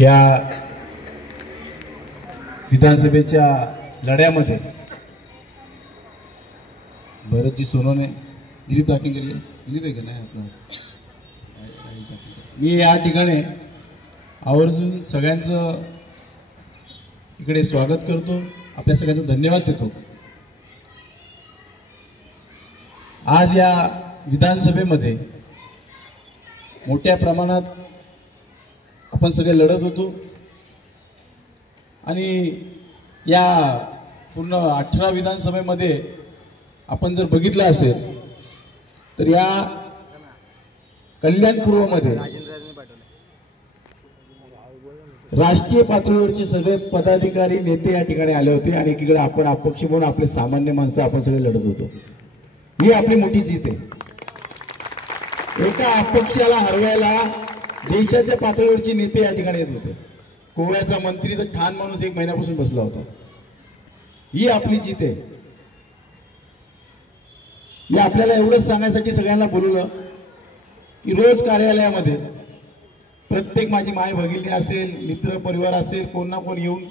या विधानसभेच्या लढ्यामध्ये भरतजी सोनवणे दिलीप दाखल केली दिलीप आहे का नाही आपला मी या ठिकाणी आवर्जून सगळ्यांचं इकडे स्वागत करतो, आपल्या सगळ्यांचा धन्यवाद देतो। आज या विधानसभेमध्ये मोठ्या प्रमाणात आपण सगळे लढत होतो आणि या पूर्ण 18 विधानसभेमध्ये आपण जर बघितलं असेल तर या कल्याण पूर्वमध्ये राष्ट्रीय पातळीवरचे सगळे पदाधिकारी नेते या ठिकाणी आले होते आणि एकीकडे आपण अपक्ष म्हणून आपले सामान्य माणसं आपण सगळे लढत होतो। ही आपली मोठी जीत आहे। एका अपक्षाला हरवायला देशाच्या पातळीवरचे नेते या ठिकाणी येत होते। गोव्याचा मंत्री तर ठाण माणूस 1 महिन्यापासून बसला होता। ही आपली जीत आहे। मी आपल्याला एवढंच सांगायसाठी सगळ्यांना बोलवलं की रोज कार्यालयामध्ये प्रत्येक माझी माय भगिनी असेल, मित्र परिवार असेल, कोण ना कोण येऊन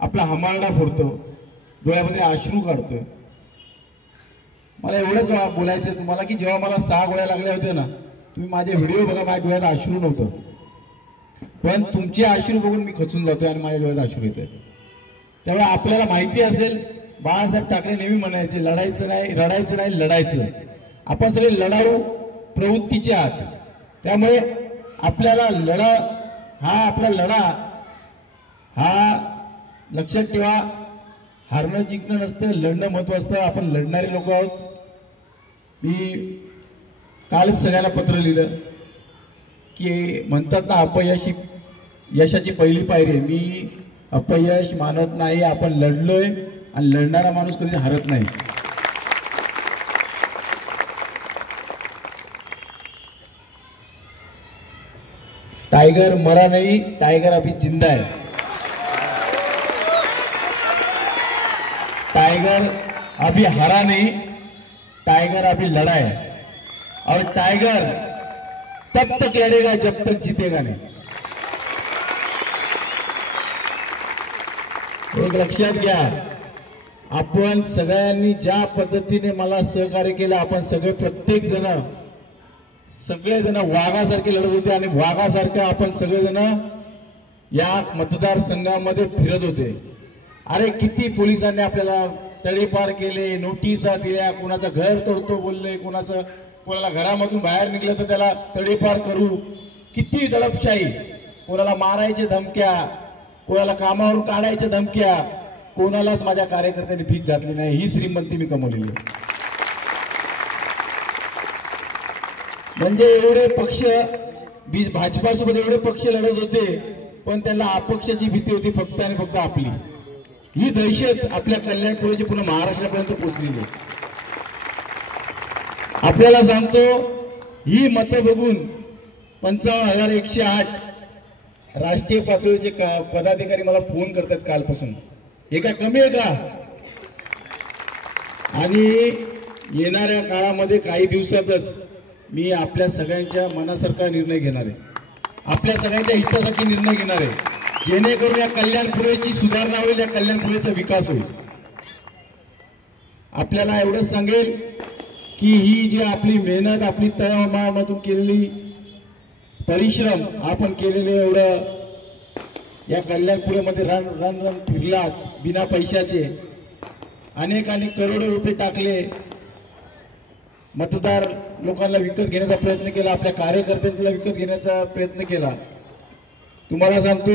आपला हमारडा फोडतो, डोळ्यामध्ये अश्रू काढतोय। मला एवढंच बोलायचं तुम्हाला की जेव्हा मला 6 गोळ्या लागल्या होत्या ना, तुम्ही माझे व्हिडिओ बघा, माझ्या डोळ्यात अश्रू नव्हतं, पण तुमचे अश्रू बघून मी खचून जातोय आणि माझ्या डोळ्यात अश्रू येत आहेत। त्यामुळे आपल्याला माहिती असेल, बाळासाहेब ठाकरे नेहमी म्हणायचे लढायचं नाही, रडायचं नाही, लढायचं। आपण सगळे लढाऊ प्रवृत्तीचे आहात, त्यामुळे आपल्याला आपला लढा हा लक्षात ठेवा। हारणं जिंकणं नसतं, लढणं महत्त्वाचं असतं। आपण लढणारे लोक आहोत। मी कालच सगळ्यांना पत्र लिहिलं की म्हणतात ना अपयशी यशाची पहिली पायरी आहे। मी अपयश मानत नाही, आपण लढलोय आणि लढणारा माणूस कधी हारत नाही। टाइगर मरा नहीं, टाइगर अभी जिंदा है। टाइगर अभी हारा नहीं, टाइगर अभी लड़ा है और टाइगर तब तक लड़ेगा जब तक जीतेगा नहीं। एक लक्षात घ्या, आपण सगळ्यांनी ज्या पद्धतीने मला सहकार्य केलं, आपण सगळेजण वाघासारखे लढत होते आणि वाघासारखं आपण सगळेजण या मतदारसंघामध्ये फिरत होते। अरे किती पोलिसांनी आपल्याला तडीपार केले, नोटिसा दिल्या, कोणाचं घर तोडतो बोलले, कोणाला घरामधून बाहेर निघलं तर त्याला तडीपार करू, किती दडपशाही, कोणाला मारायचे धमक्या, कोणाला कामावरून काढायच्या धमक्या, कोणालाच माझ्या कार्यकर्त्यांनी भीक घातली नाही। ही श्रीमंती मी कमवलेली आहे। म्हणजे एवढे पक्ष भाजपासोबत एवढे पक्ष लढत होते, पण त्यांना अपक्षाची भीती होती फक्त आणि फक्त आपली। ही दहशत आपल्या कल्याणपुराची पूर्ण महाराष्ट्रापर्यंत पोहोचलेली। आपल्याला सांगतो, ही मतं बघून 55,108 राष्ट्रीय पातळीचे पदाधिकारी मला फोन करतात कालपासून। हे काय कमी आहे का? आणि येणाऱ्या काळामध्ये काही दिवसातच मी आपल्या सगळ्यांच्या मनासारखा निर्णय घेणार आहे, आपल्या सगळ्यांच्या हितासाठी निर्णय घेणार आहे, जेणेकरून या कल्याणपुरेची सुधारणा होईल, या कल्याणपुरेचा विकास होईल। आपल्याला एवढंच सांगेल की ही जी आपली मेहनत, आपली तळमळमधून केलेली परिश्रम, आपण केलेले एवढं या कल्याणपुरेमध्ये रण फिरलात बिना पैशाचे, अनेक करोडो रुपये टाकले, मतदार लोकांना विकत घेण्याचा प्रयत्न केला, आपल्या कार्यकर्त्यांना विकत घेण्याचा प्रयत्न केला। तुम्हाला सांगतो,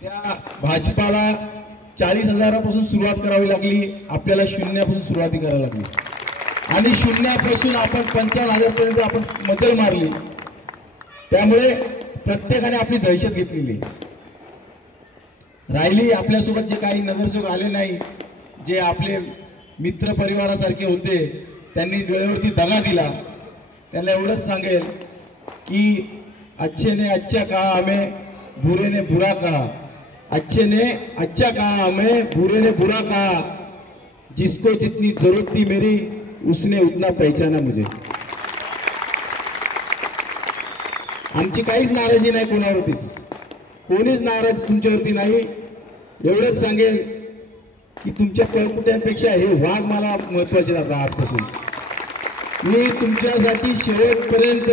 त्या भाजपाला 40,000पासून सुरुवात करावी लागली, आपल्याला शून्यापासून सुरुवाती करावी लागली आणि शून्यापासून आपण 55,000 पर्यंत आपण मजल मारली। त्यामुळे प्रत्येकाने आपली दहशत घेतलेली राहिली। आपल्यासोबत जे काही नगरसेवक आले नाही, जे आपले मित्र परिवारासारखे होते, त्यांनी वेळेवरती दगा दिला, त्यांना एवढंच सांगेल की अच्छे ने अच्छा कहा, हमें बुरे ने बुरा कहा, अच्छे ने अच्छा कहा, हमें बुरे ने बुरा कहा, जिसको जितनी जरूरत थी मेरी उसने उतना पहचाना मुझे। आमची काहीच नाराजी नाही कोणावरतीच, कोणीच नाराज तुमच्यावरती नाही. एवढंच सांगेन की तुमच्या पळकुट्यांपेक्षा हे वाघ मला महत्वाचे राहतात. आजपासून मी तुमच्यासाठी शेवटपर्यंत,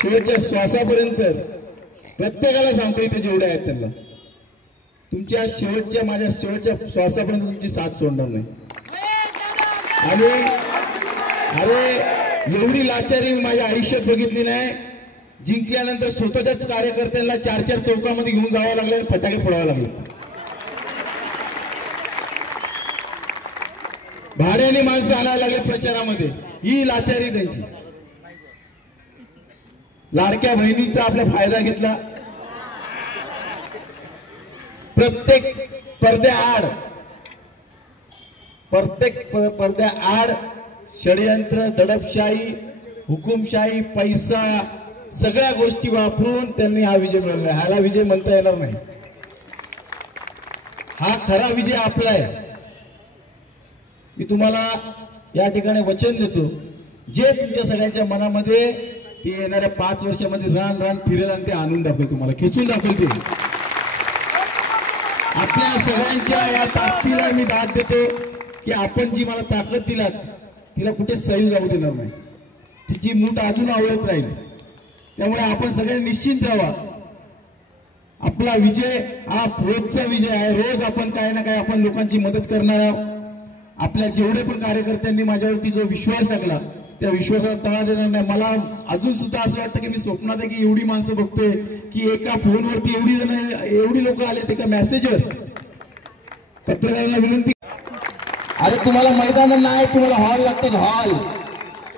शेवटच्या श्वासापर्यंत प्रत्येकाला सांगतो, इथे जेवढे आहेत त्यांना, तुमच्या शेवटच्या, माझ्या शेवटच्या श्वासापर्यंत तुमची साथ सोडणार नाही. आणि अरे एवढी लाचारी माझ्या आयुष्यात बघितली नाही. जिंकल्यानंतर स्वतःच्याच कार्यकर्त्यांना 4-4 चौकामध्ये घेऊन जावं लागलं आणि फटाके फोडावे लागले. भाड्याने माणसं आणायला लागले प्रचारामध्ये. ही लाचारी त्यांची. लाडक्या बहिणींचा आपला फायदा घेतला. प्रत्येक पडद्याआड षडयंत्र, दडपशाही, हुकुमशाही, पैसा, सगळ्या गोष्टी वापरून त्यांनी हा विजय मिळवला. ह्याला विजय म्हणता येणार नाही. हा खरा विजय आपला आहे. मी तुम्हाला या ठिकाणी वचन देतो, जे तुमच्या सगळ्यांच्या मनामध्ये ते येणाऱ्या 5 वर्षामध्ये रान रान फिरेल आणि ते आणून दाखवेल, तुम्हाला खेचून दाखवेल. ते आपल्या सगळ्यांच्या या ताकदीला मी दाद देतो की आपण जी मला ताकद दिलात तिला कुठे सैल जाऊ देणार नाही. तिची मूठ अजून आवळत राहील. त्यामुळे आपण सगळ्यांनी निश्चिंत राहा. आपला विजय हा रोजचा विजय आहे. रोज आपण काही ना काही आपण लोकांची मदत करणार आहोत. आपल्या जेवढे पण कार्यकर्त्यांनी माझ्यावरती जो विश्वास टाकला त्या विश्वासाला तडा देणार नाही. मला अजून सुद्धा असं वाटतं की मी स्वप्नात आहे की एवढी माणसं बघतोय की एका फोनवरती एवढी लोक आले, एका मेसेजवर. पत्रकारांना विनंती, अरे तुम्हाला मैदान नाही, तुम्हाला हॉल लागतात. हॉल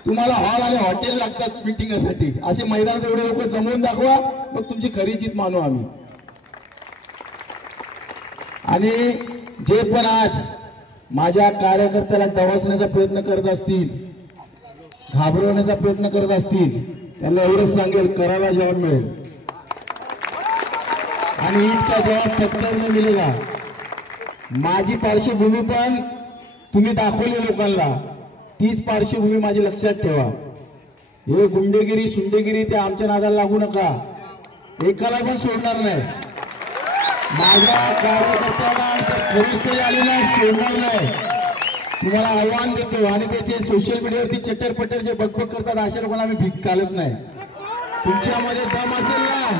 तुम्हाला हॉल आणि हॉटेल लागतात मिटिंगसाठी. असे मैदानात एवढे लोक जमवून दाखवा, मग तुमची खरी जीत मानू आम्ही. आणि जे पण आज माझ्या कार्यकर्त्याला डवचण्याचा प्रयत्न करत असतील, घाबरवण्याचा प्रयत्न करत असतील, त्यांना एवढंच सांगेल, करायला जवाब मिळेल. आणि इतका जवाब पत्कर न मिळेला. माझी पार्श्वभूमी पण तुम्ही दाखवली लोकांना, तीच पार्श्वभूमी माझी लक्षात ठेवा. हे गुंडेगिरी सुंडेगिरी ते आमच्या नादाला लागू नका. एकाला पण सोडणार नाही. माझ्या कार्यकर्त्याला फरिश्ते आलेला सोडणार नाही. तुम्हाला आव्हान देतो. आणि त्याचे सोशल मीडियावरती चटरपटर जे बकबक करतात अशा लोकांना आम्ही भीक घालत नाही. तुमच्यामध्ये दम असेल ना,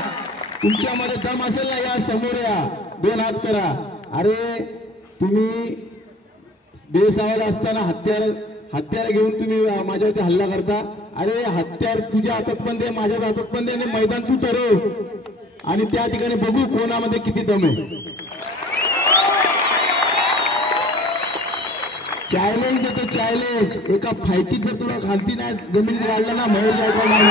तुमच्यामध्ये दम असेल ना, या समोर या, 2 हात करा. अरे तुम्ही बेसावध असताना हत्यार घेऊन तुम्ही माझ्यावरती हल्ला करता. अरे हत्यार तुझ्या हातात पण दे, माझ्या हातात पण दे, आणि मैदान तू ठरव. आणि त्या ठिकाणी बघू कोणामध्ये किती दम आहे. चॅलेंज देतो, चॅलेंज. एका फायटीत जर तुला खालती नाही जमिनीत वाढला ना, महेश गायकवाड नाही.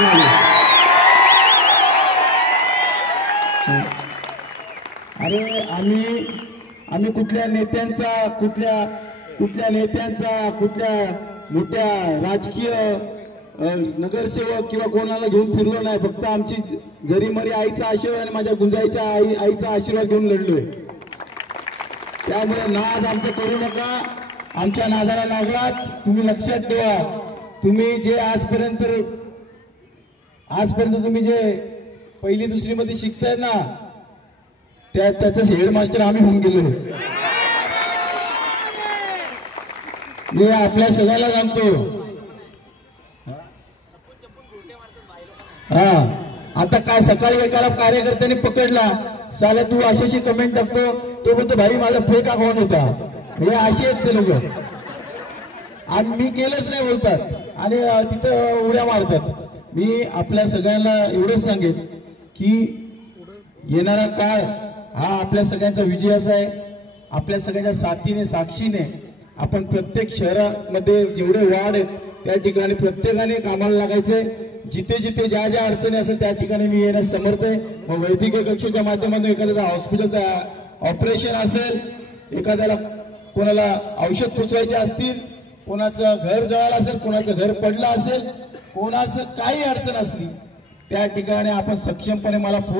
अरे आम्ही कुठल्या नेत्यांचा, कुठल्या मोठ्या राजकीय नगरसेवक किंवा कोणाला घेऊन फिरलो नाही. फक्त आमची जरी मरी आईचा आशीर्वाद आणि माझ्या गुंजाईच्या आईचा आशीर्वाद घेऊन लढलोय. त्यामुळे नाद आमचं करू नका. आमच्या नादाला लागलात तुम्ही लक्षात ठेवा. तुम्ही जे आजपर्यंत तुम्ही जे 1ली 2री मध्ये शिकताय ना, त्याचं हेडमास्टर आम्ही होऊन गेलो. मी आपल्या सगळ्याला सांगतो. आता काय सकाळी एकाला कार्यकर्त्याने पकडला, साला तू अशाशी कमेंट टाकतो, तो बोलतो भाई माझा फेक अकाउंट होता. हे असे आहेत ते लोक. आम्ही केलंच नाही बोलतात आणि तिथं उड्या मारतात. मी आपल्या सगळ्यांना एवढंच सांगेन की येणारा काळ हा आपल्या सगळ्यांचा विजयाचा आहे. आपल्या सगळ्यांच्या साथीने, साक्षीने आपण प्रत्येक शहरामध्ये जेवढे वार्ड आहेत त्या ठिकाणी प्रत्येकाने कामाला लागायचंय. जिथे जिथे ज्या ज्या अडचणी असेल त्या ठिकाणी मी येण्यास समर्थ आहे. मग वैद्यकीय कक्षाच्या माध्यमातून एखाद्याचा हॉस्पिटलचा ऑपरेशन असेल, एखाद्याला कोणाला औषध पोचवायचे असतील, कोणाचं घर जळालं असेल, कोणाचं घर पडलं असेल, कोणाचं काही अडचण असली त्या ठिकाणी आपण सक्षमपणे मला फोन